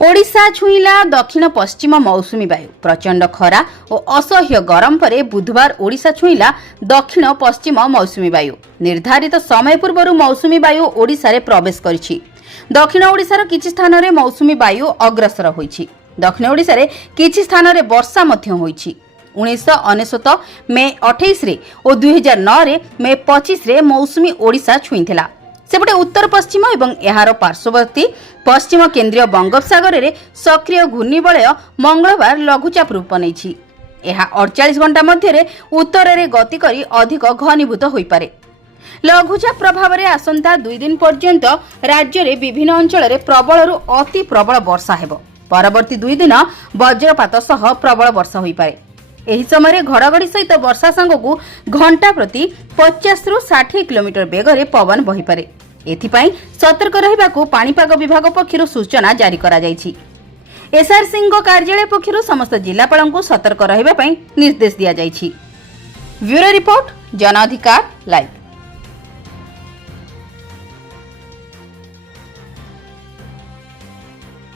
ओडिशा छुईला दक्षिण पश्चिम मौसुमी वायु। प्रचंड खरा और असह्य गरम पर बुधवार ओडिशा छुईला दक्षिण पश्चिम मौसुमी वायु। निर्धारित समय पूर्व मौसुमी वायु ओडिशा रे प्रवेश करिछि। दक्षिण ओडिशार किछि स्थान रे मौसुमी वायु अग्रसर होइछि। दक्षिण ओडिशा रे किछि स्थान रे वर्षा मध्य होइछि। 1999 मे 28 रे और 2009 रे मे 25 रे मौसुमी ओडिशा छुईथिला। सेपटे उत्तर पश्चिम एवं एहार पार्श्ववर्ती पश्चिम केंद्रीय बंगोपसागर रे सक्रिय घूर्णिबलय मंगलवार लघुचाप रूप नेछि। एहा 48 घंटा मध्य उत्तर रे गति करी अधिक घनीभूत होई पारे। लघुचाप प्रभाव रे आसंता 2 दिन पर्यंत राज्य रे विभिन्न अंचल रे प्रबल रु अति प्रबल वर्षा हेबो। परवर्ती 2 दिन वज्रपात सह प्रबल वर्षा होई पारे। एही समय घड़घड़ी सहित वर्षा संगकू घंटा प्रति 50 रु 60 किलोमीटर बेगरे पवन बही पारे। एथिपाई सतर्क रहिबाकू पाणीपाग विभाग पक्षरु सूचना जारी करा जायछि। एसआरसी कार्यालय पक्षरु समस्त जिलापालंकू सतर्क रहिबा पई निर्देश दिया जायछि। ब्यूरो रिपोर्ट, जन अधिकार लाइव।